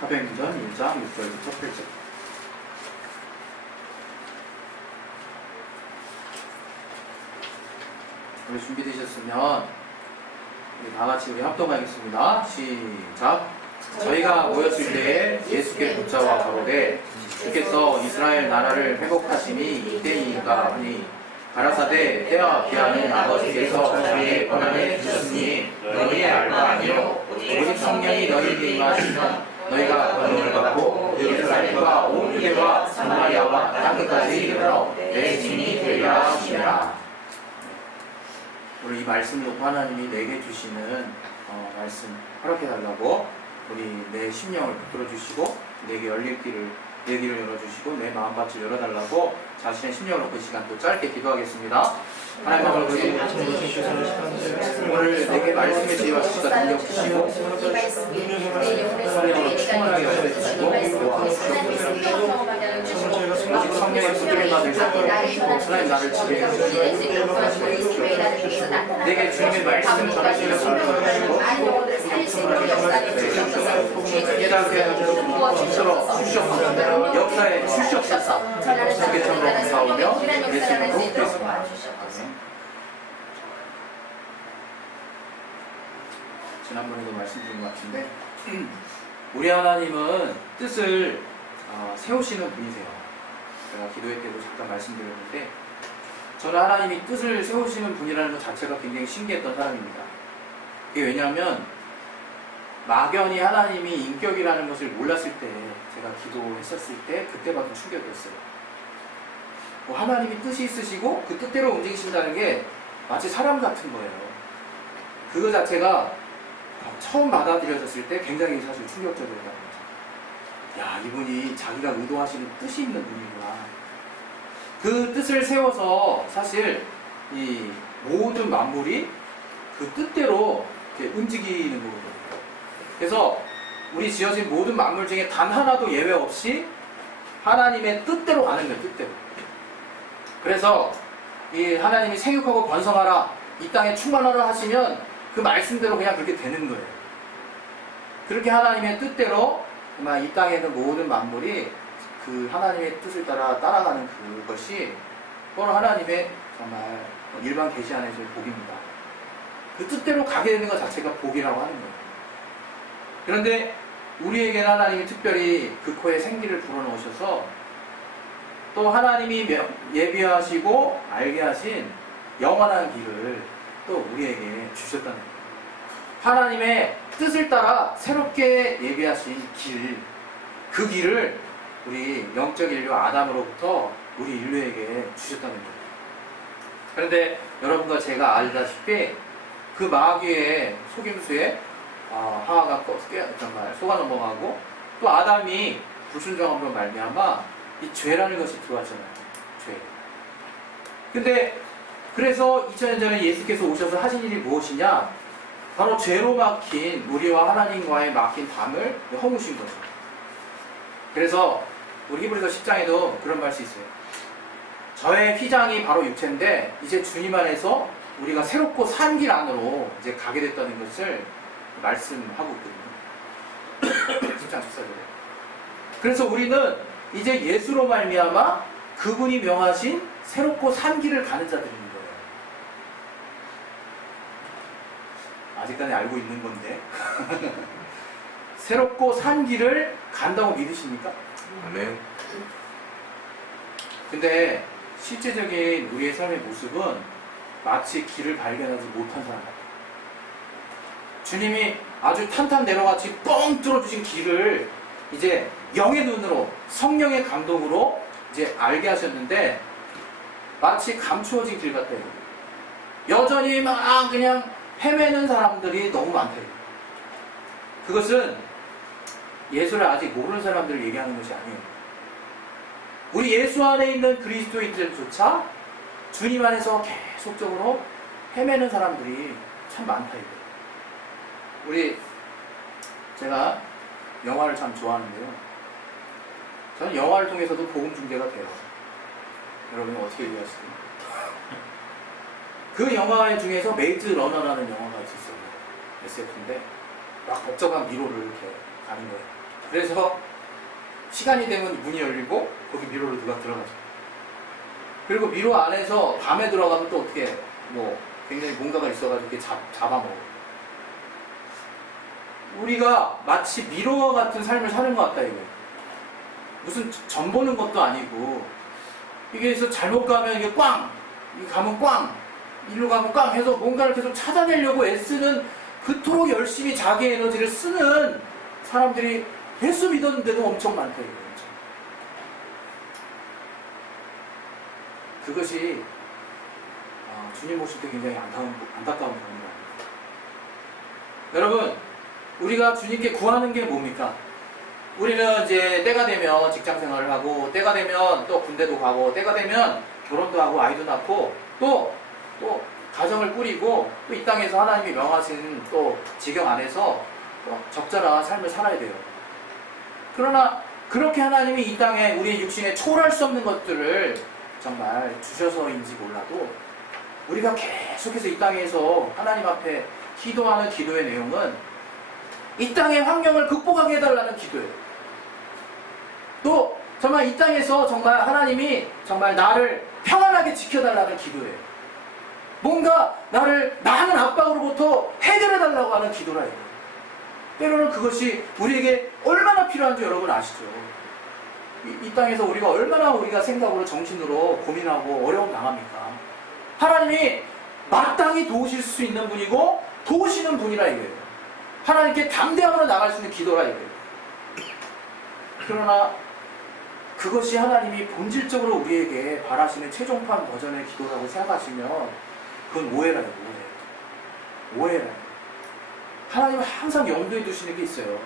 사도행전 1장 6절부터 8절. 우리 준비되셨으면 우리 다같이 우리 합동하겠습니다. 시작. 저희가 모였을 때에 예수께 붙잡아 가로되 주께서 이스라엘 나라를 회복하심이 이때이니까 하니 가라사대 때와 비하는 아버지께서 저희의 권한에 주셨으니 너희의 알바 아니요 오직 성령이 너희에게 임하시면 너희가 권능을 받고 예루살렘과 온 유대와 사마리아와 땅끝까지 이르러 내 증인이 되리라 하시니라. 우리 이 말씀 놓고 하나님이 내게 주시는 말씀 허락해달라고 우리 내 심령을 붙들어 주시고 내게 열릴 길을 내 길을 열어주시고 내 마음밭을 열어달라고 자신의 심령을 놓고 이 시간 또 짧게 기도하겠습니다. 하나님 아버지 오늘 내게 말씀의 지혜와 지식과 능력 주시고 성령으로 충만하게 하셔주시고 아직 성령의 부들을 받을 수 하나님 나를 지혜해 주시고 내게 주님의 말씀을 전하시며 깨닫게 하시고 주시옵소서 역사에 주시옵소서 주께서 감사하며 예수님으로 기도했습니다. 지난번에도 말씀드린 것 같은데 우리 하나님은 뜻을 세우시는 분이세요. 제가 기도회 때도 잠깐 말씀드렸는데 저는 하나님이 뜻을 세우시는 분이라는 것 자체가 굉장히 신기했던 사람입니다. 이게 왜냐하면 막연히 하나님이 인격이라는 것을 몰랐을 때 제가 기도했었을 때 그때 받은 충격이었어요. 하나님이 뜻이 있으시고 그 뜻대로 움직이신다는 게 마치 사람 같은 거예요. 그거 자체가 처음 받아들여졌을 때 굉장히 사실 충격적이었다는 거죠. 야, 이분이 자기가 의도하시는 뜻이 있는 분이구나. 그 뜻을 세워서 사실 이 모든 만물이 그 뜻대로 이렇게 움직이는 거거든요. 그래서 우리 지어진 모든 만물 중에 단 하나도 예외 없이 하나님의 뜻대로 가는 거예요. 뜻대로. 그래서 이 하나님이 생육하고 번성하라, 이 땅에 충만하라 하시면 그 말씀대로 그냥 그렇게 되는 거예요. 그렇게 하나님의 뜻대로 정말 이 땅에 있는 모든 만물이 그 하나님의 뜻을 따라가는 그것이 바로 하나님의 정말 일반 계시 안에서의 복입니다. 그 뜻대로 가게 되는 것 자체가 복이라고 하는 거예요. 그런데 우리에게는 하나님이 특별히 그 코에 생기를 불어넣으셔서 또 하나님이 예비하시고 알게 하신 영원한 길을 또 우리에게 주셨다는 거예요. 하나님의 뜻을 따라 새롭게 예비하신 길, 그 길을 우리 영적 인류 아담으로부터 우리 인류에게 주셨다는 거예요. 그런데 여러분과 제가 알다시피 그 마귀의 속임수에 하와가 정말 속아 넘어가고 또 아담이 불순종함으로 말미암아 이 죄라는 것이 들어왔잖아요. 죄. 근데 그래서 2000년 전에 예수께서 오셔서 하신 일이 무엇이냐? 바로 죄로 막힌 우리와 하나님과의 막힌 담을 허무신 거죠. 그래서 우리 히브리서 10장에도 그런 말씀이 있어요. 저의 휘장이 바로 육체인데 이제 주님 안에서 우리가 새롭고 산 길 안으로 이제 가게 됐다는 것을 말씀하고 있거든요. 10장 14절에. 그래서 우리는 이제 예수로 말미암아 그분이 명하신 새롭고 산 길을 가는 자들인 거예요. 아직까지 알고 있는 건데 새롭고 산 길을 간다고 믿으십니까? 아멘. 근데 실제적인 우리의 삶의 모습은 마치 길을 발견하지 못한 사람 같아요. 주님이 아주 탄탄대로같이 뻥 뚫어주신 길을 이제 영의 눈으로 성령의 감동으로 이제 알게 하셨는데 마치 감추어진 길 같아요. 여전히 막 그냥 헤매는 사람들이 너무 많대요. 그것은 예수를 아직 모르는 사람들을 얘기하는 것이 아니에요. 우리 예수 안에 있는 그리스도인들조차 주님 안에서 계속적으로 헤매는 사람들이 참 많다 이거예요. 제가 영화를 참 좋아하는데요. 저는 영화를 통해서도 복음 중개가 돼요. 여러분이 어떻게 이해하시나요? 그 영화 중에서 메이즈 러너라는 영화가 있었어요. SF인데 막 복잡한 미로를 이렇게 가는 거예요. 그래서 시간이 되면 문이 열리고 거기 미로로 누가 들어가죠. 그리고 미로 안에서 밤에 들어가면 또 어떻게 뭐 굉장히 뭔가가 있어가지고 이렇게 잡아먹어. 우리가 마치 미로와 같은 삶을 사는 것 같다 이거예요. 무슨 전 보는 것도 아니고 이게 해서 잘못 가면 이게 꽝, 이 가면 꽝, 일로 가면 꽝 해서 뭔가를 계속 찾아내려고 애쓰는 그토록 열심히 자기 에너지를 쓰는 사람들이 예수 믿었는데도 엄청 많다 이거예요. 그것이 주님 모실 때 굉장히 안타까운 부분입니다. 여러분, 우리가 주님께 구하는 게 뭡니까? 우리는 이제 때가 되면 직장 생활을 하고, 때가 되면 또 군대도 가고, 때가 되면 결혼도 하고, 아이도 낳고, 또 가정을 꾸리고, 또 이 땅에서 하나님이 명하신 또 지경 안에서 적절한 삶을 살아야 돼요. 그러나 그렇게 하나님이 이 땅에 우리의 육신에 초월할 수 없는 것들을 정말 주셔서인지 몰라도 우리가 계속해서 이 땅에서 하나님 앞에 기도하는 기도의 내용은 이 땅의 환경을 극복하게 해달라는 기도예요. 또 정말 이 땅에서 정말 하나님이 정말 나를 평안하게 지켜달라는 기도예요. 뭔가 나를 많은 압박으로부터 해결해달라고 하는 기도라 해요. 때로는 그것이 우리에게 얼마나 필요한지 여러분 아시죠? 이 땅에서 우리가 생각으로 정신으로 고민하고 어려움 당합니까? 하나님이 마땅히 도우실 수 있는 분이고 도우시는 분이라 이거예요. 하나님께 담대함으로 나갈 수 있는 기도라 이거예요. 그러나 그것이 하나님이 본질적으로 우리에게 바라시는 최종판 버전의 기도라고 생각하시면 그건 오해라요. 오해라요. 하나님은 항상 염두에 두시는 게 있어요.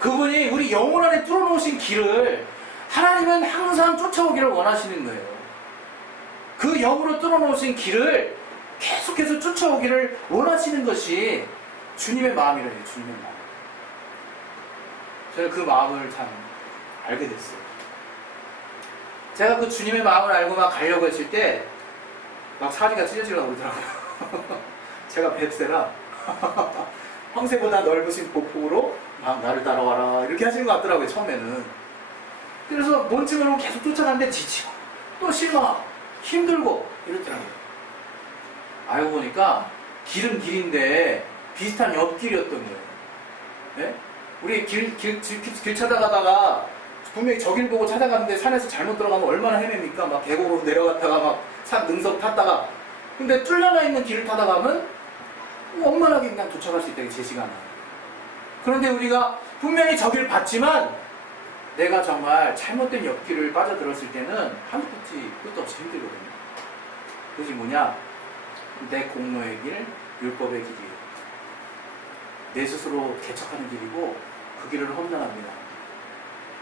그분이 우리 영혼 안에 뚫어놓으신 길을 하나님은 항상 쫓아오기를 원하시는 거예요. 그 영으로 뚫어놓으신 길을 계속해서 쫓아오기를 원하시는 것이 주님의 마음이래요. 주님의 마음. 저는 그 마음을 참 알게 됐어요. 제가 그 주님의 마음을 알고 막 가려고 했을 때 막 사지가 찢어지려고 그러더라고요. 제가 뱁새라 황새보다 넓으신 보폭으로 막 나를 따라와라 이렇게 하시는 것 같더라고요. 처음에는. 그래서 뭔지 모르고 계속 쫓아가는데 지치고 또 실망하고 힘들고 이렇더라고요. 알고 보니까 길은 길인데 비슷한 옆길이었던 거예요. 네? 우리 길 찾아가다가 분명히 저 길 보고 찾아갔는데 산에서 잘못 들어가면 얼마나 헤맵니까? 막 계곡으로 내려갔다가 막 산 능선 탔다가 근데 뚫려나 있는 길을 타다 가면 원만하게 그냥 도착할 수 있다. 제 시간에. 그런데 우리가 분명히 저 길 봤지만 내가 정말 잘못된 옆길을 빠져들었을 때는 한도 끝도 없이 힘들거든요. 그것이 뭐냐? 내 공로의 길, 율법의 길이에요. 내 스스로 개척하는 길이고 그 길을 험난합니다.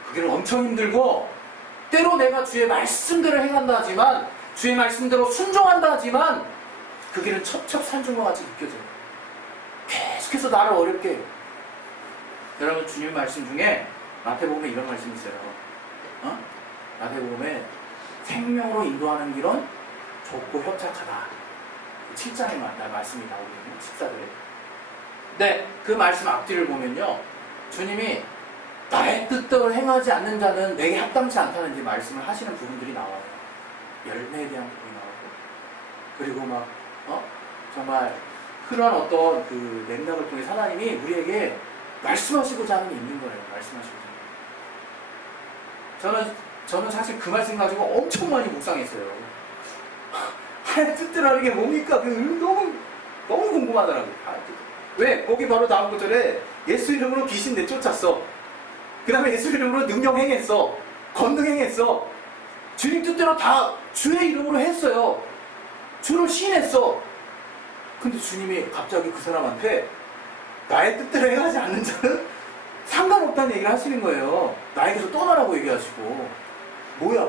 그 길은 엄청 힘들고 때로 내가 주의 말씀대로 행한다 하지만 주의 말씀대로 순종한다 하지만 그 길은 첩첩산중과 같이 느껴져요. 계속해서 나를 어렵게 해요. 여러분 주님 말씀 중에 마태복음에 이런 말씀이 있어요. 마태복음에 생명으로 인도하는 길은 좁고 협착하다. 7장의 말씀이 나오거든요. 14절에. 네, 그 말씀 앞뒤를 보면요. 주님이 나의 뜻대로 행하지 않는 자는 내게 합당치 않다는 이제 말씀을 하시는 부분들이 나와요. 열매에 대한 부분이 나오고 그리고 막 정말 그런 어떤 그 맥락을 통해 하나님이 우리에게 말씀하시고자 하는 게 있는 거예요. 말씀하시고자. 저는 사실 그 말씀 가지고 엄청 많이 묵상했어요. 하나님 뜻대로 하는 게 뭡니까? 너무 궁금하더라고요. 왜? 거기 바로 다음 구절에 예수 이름으로 귀신 내쫓았어. 그 다음에 예수 이름으로 능력 행했어. 권능 행했어. 주님 뜻대로 다 주의 이름으로 했어요. 주를 시인했어. 근데 주님이 갑자기 그 사람한테 나의 뜻대로 행하지 않는 자는 상관없다는 얘기를 하시는 거예요. 나에게서 떠나라고 얘기하시고. 뭐야?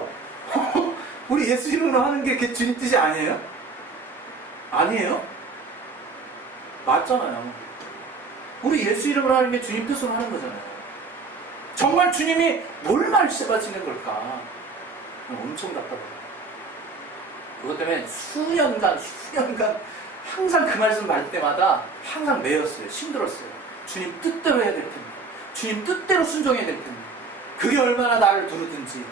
우리 예수 이름으로 하는 게 그게 주님 뜻이 아니에요? 아니에요? 맞잖아요. 우리 예수 이름으로 하는 게 주님 뜻으로 하는 거잖아요. 정말 주님이 뭘 말씀하시는 걸까? 엄청 답답해요. 그것 때문에 수년간 항상 그 말씀 받을 때마다 항상 매였어요. 힘들었어요. 주님 뜻대로 해야 될 텐데. 주님 뜻대로 순종해야 될 텐데 그게 얼마나 나를 두르든지.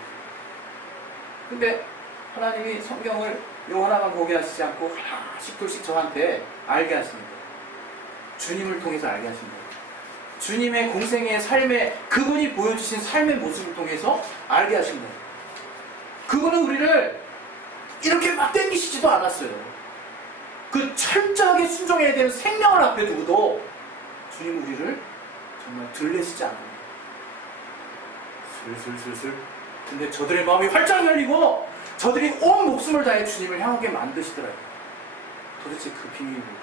근데 하나님이 성경을 요 하나만 보게 하시지 않고 하나씩 둘씩 저한테 알게 하십니다. 주님을 통해서 알게 하십니다. 주님의 공생의 삶의 그분이 보여주신 삶의 모습을 통해서 알게 하십니다. 그분은 우리를 이렇게 막 땡기시지도 않았어요. 그 철저하게 순종해야 되는 생명을 앞에 두고도 주님 우리를 정말 들레시지 않아요. 슬슬슬슬. 근데 저들의 마음이 활짝 열리고 저들이 온 목숨을 다해 주님을 향하게 만드시더라고요. 도대체 그 비밀이 뭘까요?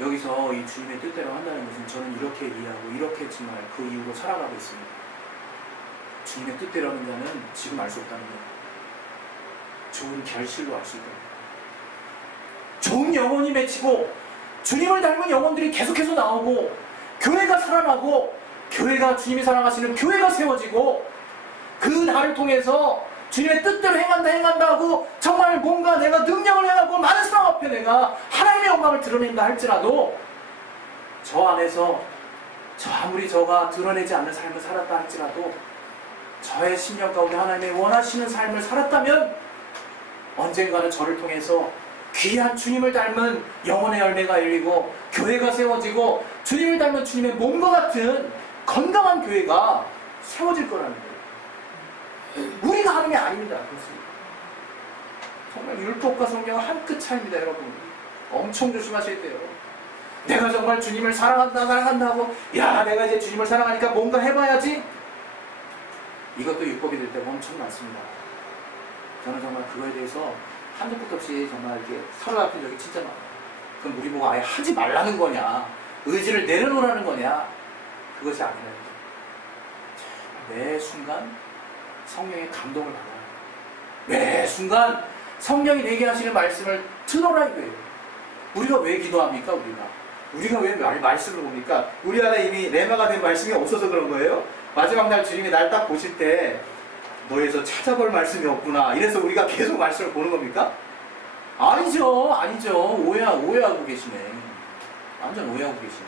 여기서 이 주님의 뜻대로 한다는 것은 저는 이렇게 이해하고 이렇게 정말 그 이후로 살아가고 있습니다. 주님의 뜻대로 하는 자는 지금 알 수 없다는 거예요. 좋은 결실로 알 수 있다는 거예요. 좋은 영혼이 맺히고 주님을 닮은 영혼들이 계속해서 나오고 교회가 살아나고 교회가 주님이 사랑하시는 교회가 세워지고 그 날을 통해서 주님의 뜻대로 행한다 하고 정말 뭔가 내가 능력을 행하고 많은 사람 앞에 내가 하나님의 영광을 드러낸다 할지라도 저 안에서 아무리 저가 드러내지 않는 삶을 살았다 할지라도 저의 심령 가운데 하나님의 원하시는 삶을 살았다면 언젠가는 저를 통해서 귀한 주님을 닮은 영혼의 열매가 열리고 교회가 세워지고 주님을 닮은 주님의 몸과 같은 건강한 교회가 세워질 거라는 거예요. 우리가 하는 게 아닙니다. 그렇습니다. 정말 율법과 성경은 한 끗 차이입니다. 여러분 엄청 조심하셔야 돼요. 내가 정말 주님을 사랑한다 하고 야 내가 이제 주님을 사랑하니까 뭔가 해봐야지. 이것도 율법이 될 때가 엄청 많습니다. 저는 정말 그거에 대해서 한두 끝 없이 정말 이렇게 서로 다툰 적이 진짜 많아요. 그럼 우리 보고 아예 하지 말라는 거냐 의지를 내려놓으라는 거냐 그것이 아니라 매 순간 성령의 감동을 받아요. 매 순간 성령이 내게 하시는 말씀을 들어라 이거예요. 우리가 왜 기도합니까? 우리가 왜 말씀을 봅니까? 우리 안에 이미 레마가 된 말씀이 없어서 그런 거예요. 마지막 날 주님이 날 딱 보실 때 너에서 찾아볼 말씀이 없구나 이래서 우리가 계속 말씀을 보는 겁니까? 아니죠. 오해하고 계시네. 완전 오해하고 계시네.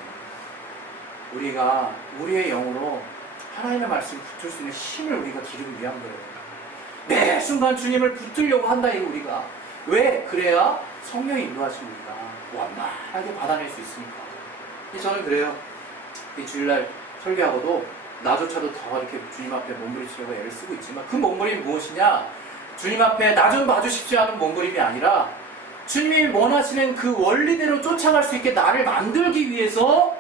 우리가 우리의 영으로 하나님의 말씀을 붙을 수 있는 힘을 우리가 기르기 위한 거예요. 매 순간 주님을 붙들려고 한다 이거 우리가. 왜? 그래야 성령이 인도하시면 우리가 완만하게 받아낼 수 있으니까. 저는 그래요. 이 주일날 설교하고도 나조차도 더 이렇게 주님 앞에 몸부림치려고 애를 쓰고 있지만 그 몸부림이 무엇이냐? 주님 앞에 나 좀 봐주십시오 하는 몸부림이 아니라 주님이 원하시는 그 원리대로 쫓아갈 수 있게 나를 만들기 위해서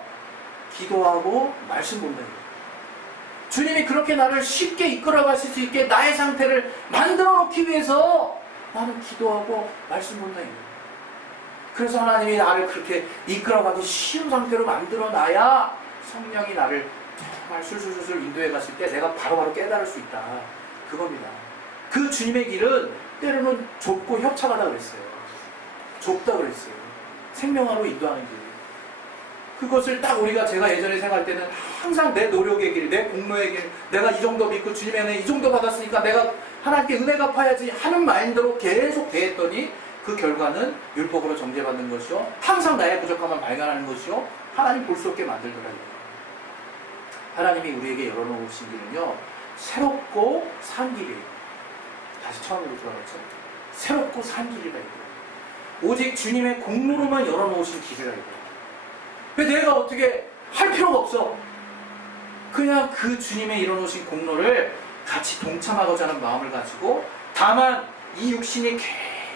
기도하고 말씀 본다는 거예요. 주님이 그렇게 나를 쉽게 이끌어 가실 수 있게 나의 상태를 만들어 놓기 위해서 나는 기도하고 말씀 본다는 거예요. 그래서 하나님이 나를 그렇게 이끌어가기 쉬운 상태로 만들어 놔야 성령이 나를 정말 술술술 인도해 가실 때 내가 바로바로 깨달을 수 있다. 그겁니다. 그 주님의 길은 때로는 좁고 협착하다 그랬어요. 좁다 그랬어요. 생명하로 인도하는 길. 그것을 딱 제가 예전에 생각할 때는 항상 내 노력의 길, 내 공로의 길, 내가 이 정도 믿고 주님의 은혜 이 정도 받았으니까 내가 하나님께 은혜 갚아야지 하는 마인드로 계속 대했더니 그 결과는 율법으로 정죄받는 것이요. 항상 나의 부족함을 발견하는 것이요. 하나님 볼 수 없게 만들더라고요. 하나님이 우리에게 열어놓으신 길은요. 새롭고 산 길이에요. 다시 처음으로 돌아갔죠. 새롭고 산 길이라 이거예요. 오직 주님의 공로로만 열어놓으신 길이라 이거예요. 왜 내가 어떻게 할 필요가 없어. 그냥 그 주님의 열어놓으신 공로를 같이 동참하고자 하는 마음을 가지고 다만 이 육신이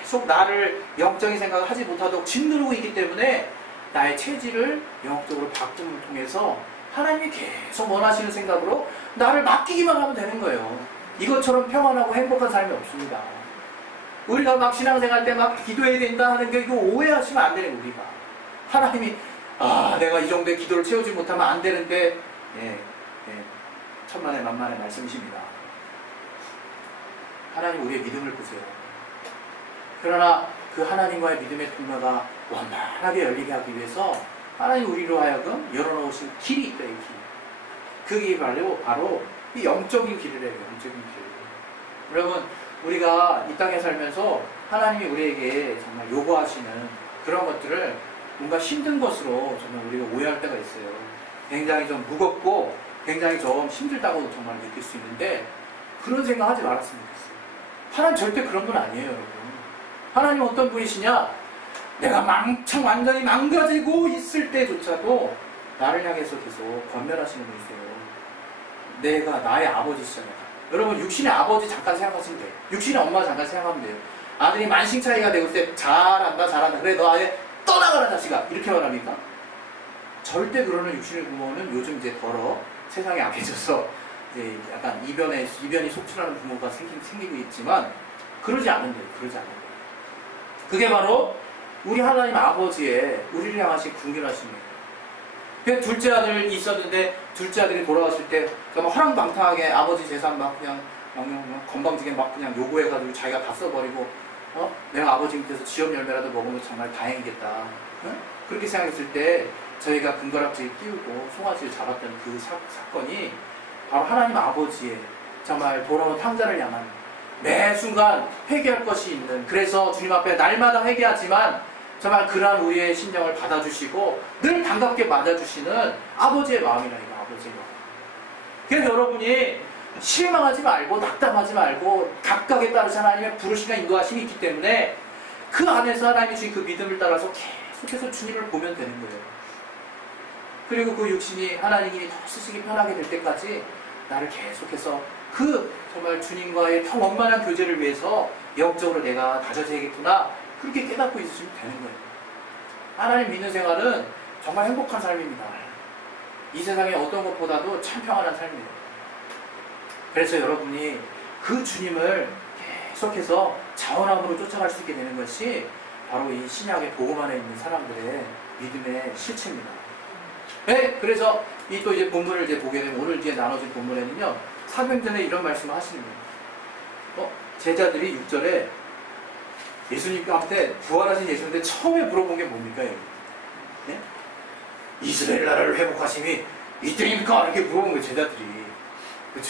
계속 나를 영적인 생각을 하지 못하도록 짓누르고 있기 때문에 나의 체질을 영적으로 바꿈을 통해서 하나님이 계속 원하시는 생각으로 나를 맡기기만 하면 되는 거예요. 이것처럼 평안하고 행복한 삶이 없습니다. 우리가 막 신앙생활 때 막 기도해야 된다 하는 게 이거 오해하시면 안 되는 우리가. 하나님이 내가 이 정도의 기도를 채우지 못하면 안 되는데 천만의 만만의 말씀이십니다. 하나님 우리의 믿음을 보세요. 그러나 그 하나님과의 믿음의 통로가 완만하게 열리게 하기 위해서 하나님 우리로 하여금 열어놓으신 길이 있다. 이 길. 그 길이 바로 이 영적인 길이래요. 영적인 길. 여러분 우리가 이 땅에 살면서 하나님이 우리에게 정말 요구하시는 그런 것들을 뭔가 힘든 것으로 정말 우리가 오해할 때가 있어요. 굉장히 좀 무겁고 굉장히 좀 힘들다고 정말 느낄 수 있는데 그런 생각 하지 말았으면 좋겠어요. 하나님 절대 그런 분 아니에요, 여러분. 하나님 어떤 분이시냐? 내가 완전히 망가지고 있을 때조차도 나를 향해서 계속 권면하시는 분이세요. 내가 나의 아버지시잖아요. 여러분 육신의 아버지 잠깐 생각하시면 돼요. 육신의 엄마 잠깐 생각하면 돼요. 아들이 만신 차이가 되고 있을 때 잘한다 그래 너 아예 떠나가라 자식아 이렇게 말합니까? 절대 그러는 육신의 부모는 요즘 이제 더러 세상에 악해져서 이제 약간 이변이 속출하는 부모가 생기고 있지만 그러지 않은데요. 그러지 않은데요. 그게 바로 우리 하나님 아버지의 우리를 향하신 궁결하심이에요. 그 둘째 아들이 있었는데 둘째 아들이 돌아왔을 때 정말 허랑방탕하게 아버지 재산 막 그냥 건방지게 막 그냥 요구해가지고 자기가 다 써버리고 내가 아버지 밑에서 지업 열매라도 먹으면 정말 다행이겠다. 그렇게 생각했을 때 저희가 금가락지를 띄우고 송아지를 잡았던 그 사건이 바로 하나님 아버지의 정말 돌아온 탕자를 향한 매 순간 회개할 것이 있는, 그래서 주님 앞에 날마다 회개하지만 정말 그러한 우리의 심정을 받아주시고 늘 반갑게 맞아주시는 아버지의 마음이라, 이거 아버지의 마음. 그래서 여러분이 실망하지 말고 낙담하지 말고 각각에 따라서 하나님의 부르심과 인도하심이 있기 때문에 그 안에서 하나님이 주신 그 믿음을 따라서 계속해서 주님을 보면 되는 거예요. 그리고 그 육신이 하나님이 더 쓰시기 편하게 될 때까지 나를 계속해서 그 정말 주님과의 더 원만한 교제를 위해서 영적으로 내가 다져져야겠구나, 그렇게 깨닫고 있으시면 되는 거예요. 하나님 믿는 생활은 정말 행복한 삶입니다. 이 세상에 어떤 것보다도 참 평안한 삶이에요. 그래서 여러분이 그 주님을 계속해서 자원함으로 쫓아갈 수 있게 되는 것이 바로 이 신약의 복음 안에 있는 사람들의 믿음의 실체입니다. 네, 그래서 또 이제 본문을 이제 보게 되면 오늘 이제 나눠진 본문에는요, 사도행전에 이런 말씀을 하시는 거예요. 제자들이 6절에 예수님한테, 부활하신 예수님한테 처음에 물어본 게 뭡니까? 네? 이스라엘 나라를 회복하심이 이때입니까? 이렇게 물어본 거예요, 제자들이. 그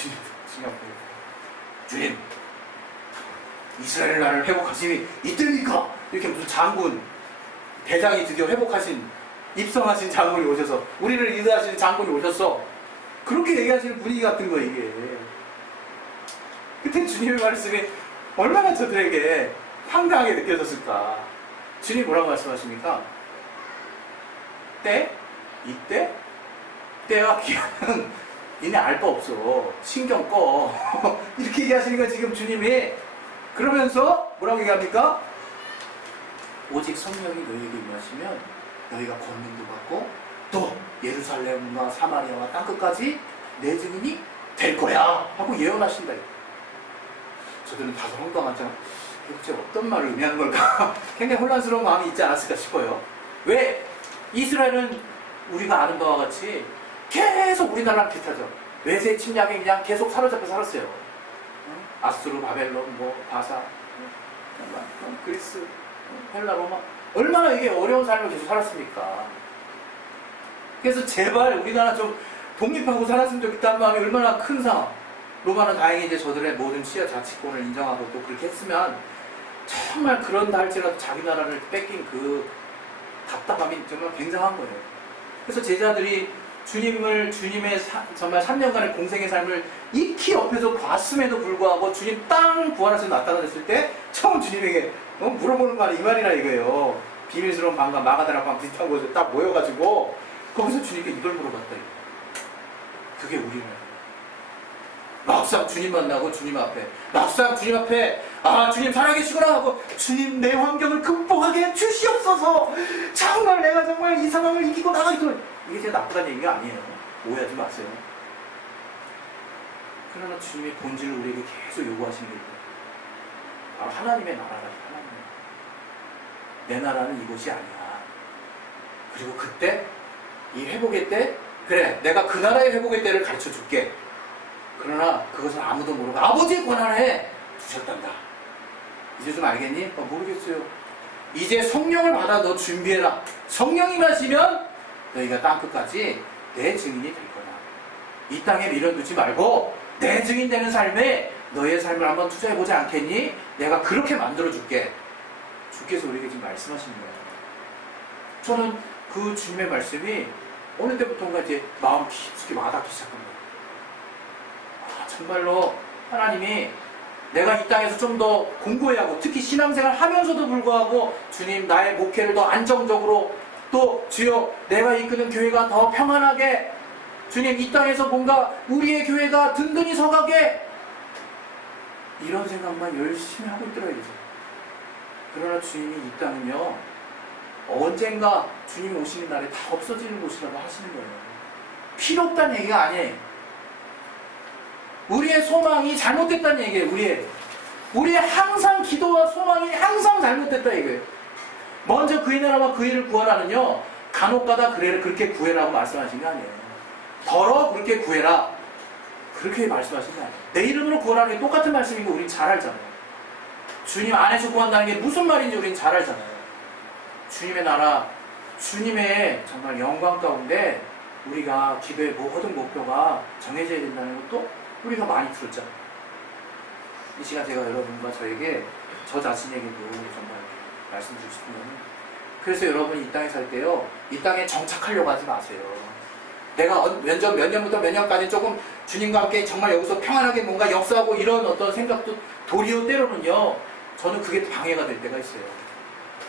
주님, 이스라엘 나라를 회복하심이 이때입니까? 이렇게 무슨 장군, 대장이 드디어 회복하신, 입성하신 장군이 오셔서, 우리를 인도하시는 장군이 오셔서, 그렇게 얘기하시는 분위기 같은 거예요, 이게. 그때 주님의 말씀이 얼마나 저들에게 황당하게 느껴졌을까. 주님 뭐라고 말씀하십니까? 이때? 때와 기한은 니네 알 바 없어. 신경 꺼. 이렇게 얘기하시는 거예요, 지금 주님이. 그러면서 뭐라고 얘기합니까? 오직 성령이 너희에게 임하시면 너희가 권능도 받고 또 예루살렘과 사마리아와 땅끝까지 내 증인이 될 거야 하고 예언하신다. 저들은 다소 황당하죠. 도대체 어떤 말을 의미하는 걸까? 굉장히 혼란스러운 마음이 있지 않았을까 싶어요. 왜? 이스라엘은 우리가 아는 바와 같이 계속 우리나라랑 비슷하죠. 외세 침략에 그냥 계속 사로잡혀 살았어요. 아수르, 바벨론, 바사, 그리스, 헬라, 로마, 얼마나 이게 어려운 삶을 계속 살았습니까? 그래서 제발 우리나라 좀 독립하고 살았으면 좋겠다는 마음이 얼마나 큰 상황. 로마는 다행히 이제 저들의 모든 시야 자치권을 인정하고 또 그렇게 했으면, 정말 그런다 할지라도 자기 나라를 뺏긴 그 답답함이 정말 굉장한 거예요. 그래서 제자들이 주님의 정말 3년간의 공생의 삶을 익히 옆에서 봤음에도 불구하고 주님 땅 부활하셔서 나타났을 때 처음 주님에게 물어보는 말이 이 말이라 이거예요. 비밀스러운 방과 마가다라 방 비슷한 곳에 딱 모여가지고 거기서 주님께 이걸 물어봤다. 그게 우리는 막상 주님 만나고 주님 앞에, 막상 주님 앞에 주님 살아계시구나 하고, 주님 내 환경을 극복하게 주시옵소서, 정말 내가 정말 이 상황을 이기고 나가겠구나. 이게 제가 나쁘다는 얘기가 아니에요. 오해하지 마세요. 그러나 주님의 본질을 우리에게 계속 요구하시는 게 있어요. 바로 하나님의 나라라. 하나님의 나라. 내 나라는 이곳이 아니야. 그리고 그때 이 회복의 때, 그래 내가 그 나라의 회복의 때를 가르쳐 줄게. 그러나 그것은 아무도 모르고 아버지의 권한에 주셨단다. 이제 좀 알겠니? 모르겠어요. 이제 성령을 받아 너 준비해라. 성령이 마시면 너희가 땅끝까지 내 증인이 될 거다. 이 땅에 밀어두지 말고 내 증인 되는 삶에 너의 삶을 한번 투자해보지 않겠니? 내가 그렇게 만들어줄게. 주께서 우리에게 지금 말씀하시는 거예요. 저는 그 주님의 말씀이 어느 때부터인가 이제 마음 깊숙이 와닿기 시작한 거예요. 정말로 하나님이 내가 이 땅에서 좀 더 공부해야 하고, 특히 신앙생활 하면서도 불구하고 주님 나의 목회를 더 안정적으로, 또 주여 내가 이끄는 교회가 더 평안하게, 주님 이 땅에서 뭔가 우리의 교회가 든든히 서가게, 이런 생각만 열심히 하고 있더라고요. 그러나 주님이 이 땅은요 언젠가 주님이 오시는 날에 다 없어지는 곳이라고 하시는 거예요. 필요 없다는 얘기가 아니에요. 우리의 소망이 잘못됐다는 얘기예요. 우리의 항상 기도와 소망이 항상 잘못됐다 이거예요. 먼저 그의 나라와 그 일을 구하라는요, 간혹가다 그렇게 구해라고 말씀하신 게 아니에요. 더러 그렇게 구해라, 그렇게 말씀하신 게 아니에요. 내 이름으로 구하라는 게 똑같은 말씀인 거 우린 잘 알잖아요. 주님 안에서 구한다는 게 무슨 말인지 우린 잘 알잖아요. 주님의 나라, 주님의 정말 영광 가운데 우리가 기도의 모든 목표가 정해져야 된다는 것도 우리가 많이 들었잖아요. 이 시간 제가 여러분과 저 자신에게도 정말 말씀드리고 싶은 거는, 그래서 여러분이 이 땅에 살 때요, 이 땅에 정착하려고 하지 마세요. 내가 몇 년부터 몇 년까지 조금 주님과 함께 정말 여기서 평안하게 뭔가 역사하고 이런 어떤 생각도 도리어 때로는요, 저는 그게 방해가 될 때가 있어요.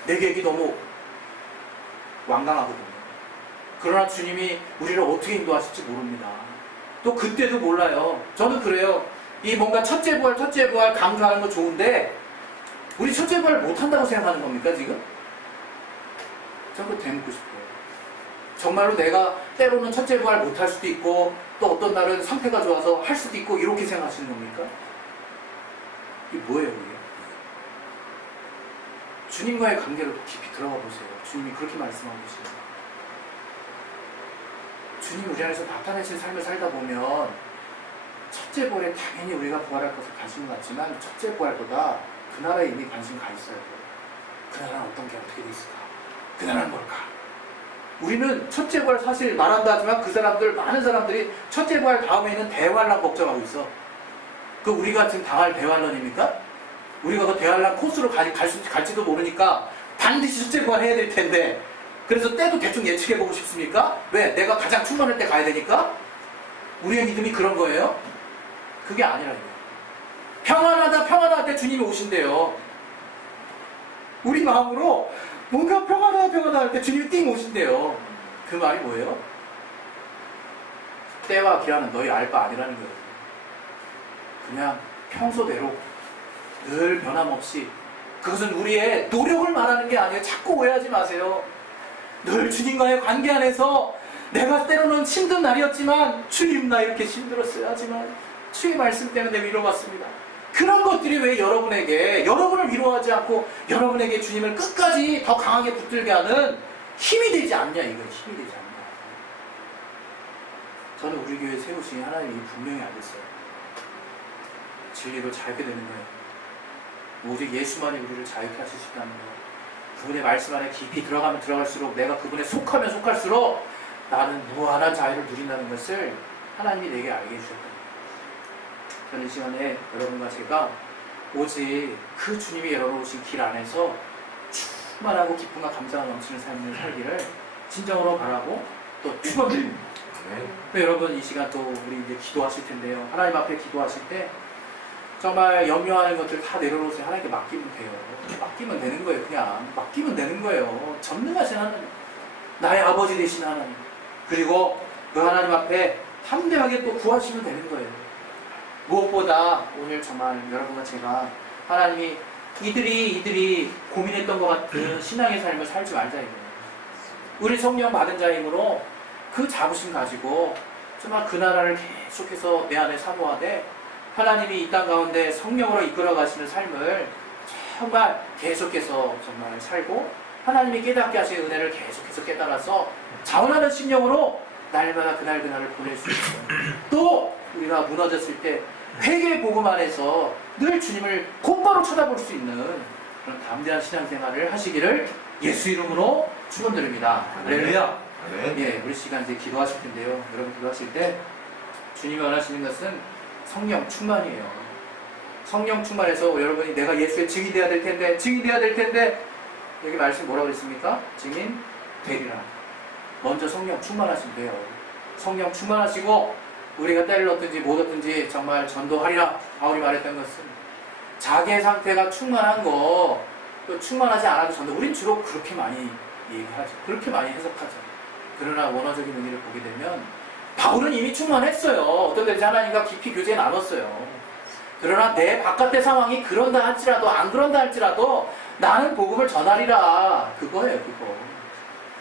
내 계획이 너무 완강하거든요. 그러나 주님이 우리를 어떻게 인도하실지 모릅니다. 또 그때도 몰라요. 저는 그래요. 이 뭔가 첫째 부활 강조하는 거 좋은데, 우리 첫째 부활 못한다고 생각하는 겁니까 지금? 저는 그거 되묻고 싶어요. 정말로 내가 때로는 첫째 부활 못할 수도 있고, 또 어떤 날은 상태가 좋아서 할 수도 있고, 이렇게 생각하시는 겁니까? 이게 뭐예요 이게? 주님과의 관계로 깊이 들어가 보세요. 주님이 그렇게 말씀하고 계십니다. 주님이 우리 안에서 나타내신 삶을 살다 보면 첫째 부활에 당연히 우리가 부활할 것을 관심이 갖지만, 첫째 부활보다 그 나라에 이미 관심이 가 있어요. 그 나라는 어떤 게 어떻게 돼 있을까? 그 나라는 뭘까? 우리는 첫째 부활 사실 말한다 하지만 많은 사람들이 첫째 부활 다음에는 대환란 걱정하고 있어. 그 우리가 지금 당할 대환란입니까? 우리가 그 대환란 코스로 갈지도 모르니까 반드시 첫째 부활 해야 될 텐데, 그래서 때도 대충 예측해보고 싶습니까? 왜? 내가 가장 충만할 때 가야 되니까? 우리의 믿음이 그런 거예요? 그게 아니라요. 평안할 때 주님이 오신대요. 우리 마음으로 뭔가 평안하다 할 때 주님이 띵 오신대요. 그 말이 뭐예요? 때와 기한은 너희 알 바 아니라는 거예요. 그냥 평소대로 늘 변함없이, 그것은 우리의 노력을 말하는 게 아니에요. 자꾸 오해하지 마세요. 늘 주님과의 관계 안에서 내가 때로는 힘든 날이었지만, 주님 나 이렇게 힘들었어요 하지만 주의 말씀 때문에 위로받습니다. 그런 것들이 왜 여러분을 위로하지 않고 여러분에게 주님을 끝까지 더 강하게 붙들게 하는 힘이 되지 않냐, 이건 힘이 되지 않냐. 저는 우리 교회 세우신 하나님이 분명히 알겠어요. 진리로 자유게 되는 거예요. 오직 예수만이 우리를 자유케 하실 수 있다는 거예요. 그분의 말씀 안에 깊이 들어가면 들어갈수록, 내가 그분에 속하면 속할수록 나는 무한한 자유를 누린다는 것을 하나님이 내게 알게 해주셨다. 저는 이 시간에 여러분과 제가 오직 그 주님이 열어놓으신 길 안에서 충만하고 기쁨과 감사가 넘치는 삶을 살기를 진정으로 바라고 또 축원드립니다. 또 여러분 이 시간 또 우리 이제 기도하실 텐데요. 하나님 앞에 기도하실 때 정말 염려하는 것들 다 내려놓으세요. 하나님께 맡기면 돼요. 맡기면 되는 거예요. 그냥 맡기면 되는 거예요. 전능하신 하나님, 나의 아버지 되신 하나님, 그리고 그 하나님 앞에 담대하게 또 구하시면 되는 거예요. 무엇보다 오늘 정말 여러분과 제가 하나님이 이들이 고민했던 것 같은 신앙의 삶을 살지 말자 이거예요. 우리 성령 받은 자이므로 그 자부심 가지고 정말 그 나라를 계속해서 내 안에 사모하되, 하나님이 이 땅 가운데 성령으로 이끌어 가시는 삶을 정말 계속해서 정말 살고, 하나님이 깨닫게 하신 은혜를 계속해서 깨달아서 자원하는 심령으로 날마다 그날을 보낼 수 있어요. 또 우리가 무너졌을 때 회개의 복음 안에서 늘 주님을 곧바로 쳐다볼 수 있는 그런 담대한 신앙생활을 하시기를 예수 이름으로 축원드립니다. 할렐루야. 예, 우리 시간 이제 기도하실 텐데요. 여러분 기도하실 때 주님이 원하시는 것은 성령 충만이에요. 성령 충만해서 여러분이 내가 예수의 증인 돼야 될 텐데 여기 말씀 뭐라고 그랬습니까? 증인 되리라. 먼저 성령 충만하시면 돼요. 성령 충만하시고 우리가 때를 얻든지 못 얻든지 정말 전도하리라. 바울이 말했던 것은 자기의 상태가 충만한 거, 또 충만하지 않아도 전도. 우린 주로 그렇게 많이 얘기하죠. 그렇게 많이 해석하죠. 그러나 원어적인 의미를 보게 되면 바울은 이미 충만했어요. 어떤 때는 하나님과 깊이 교제에 나눴어요. 그러나 내 바깥의 상황이 그런다 할지라도 안 그런다 할지라도 나는 복음을 전하리라. 그거예요. 그거.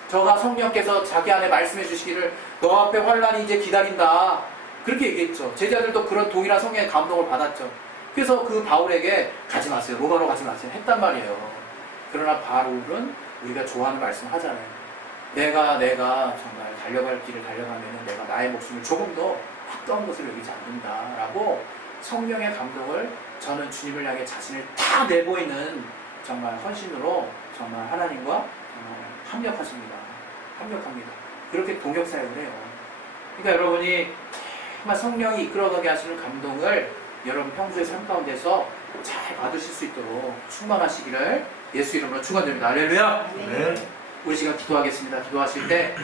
저가 성령께서 자기 안에 말씀해 주시기를 너 앞에 환란이 이제 기다린다. 그렇게 얘기했죠. 제자들도 그런 동일한 성령의 감동을 받았죠. 그래서 그 바울에게 가지 마세요. 로마로 가지 마세요. 했단 말이에요. 그러나 바울은 우리가 좋아하는 말씀 하잖아요. 내가 정말 달려갈 길을 달려가면 내가 나의 목숨을 조금 더 헛다운 것을 여기지 않는다. 라고 성령의 감동을 저는 주님을 향해 자신을 다 내보이는 정말 헌신으로 정말 하나님과 합력합니다. 그렇게 동역 사역을 해요. 그러니까 여러분이 정말 성령이 이끌어가게 하시는 감동을 여러분 평소의 삶 가운데서 잘 받으실 수 있도록 충만하시기를 예수 이름으로 축원드립니다. 할렐루야. 네. 우리 시간 기도하겠습니다. 기도하실 때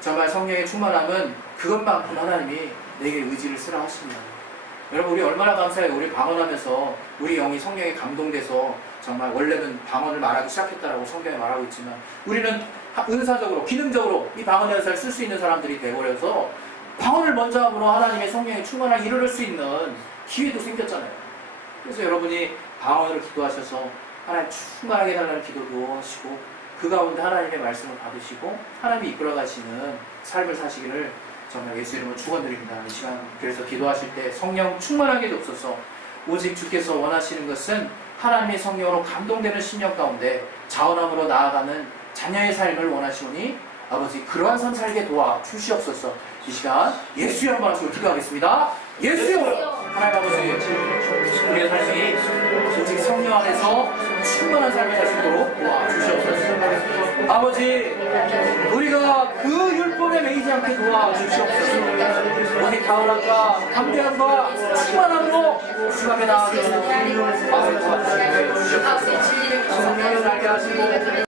정말 성령의 충만함은 그것만큼 하나님이 내게 의지를 쓰라 하십니다. 여러분 우리 얼마나 감사해요. 우리 방언하면서 우리 영이 성령에 감동돼서 정말 원래는 방언을 말하기 시작했다라고 성경에 말하고 있지만 우리는 은사적으로 기능적으로 이 방언 연사를 쓸 수 있는 사람들이 되어버려서 방언을 먼저 함으로 하나님의 성령에 충만하게 이루를 수 있는 기회도 생겼잖아요. 그래서 여러분이 방언으로 기도하셔서 하나님 충만하게 해달라는 기도도 하시고 그 가운데 하나님의 말씀을 받으시고 하나님이 이끌어가시는 삶을 사시기를 정말 예수 이름으로 축원드립니다. 이 시간 그래서 기도하실 때 성령 충만하게 해주옵소서. 오직 주께서 원하시는 것은 하나님의 성령으로 감동되는 심령 가운데 자원함으로 나아가는 자녀의 삶을 원하시오니 아버지 그러한 삶 살게 도와 주시옵소서. 이 시간 예수의 한번 하시고 기도하겠습니다. 예수여! 하나님 아버지 우리의 삶이 오직 성령 안에서 충만한 삶을 살 수 있도록 도와주시옵소서. 아버지 우리가 그 율법에 매이지 않게 도와주시옵소서. 오직 가을함과 담대함과 충만함으로 주 앞에 나아가서 아버지 도와주시옵소서. 성령을 알게 하시고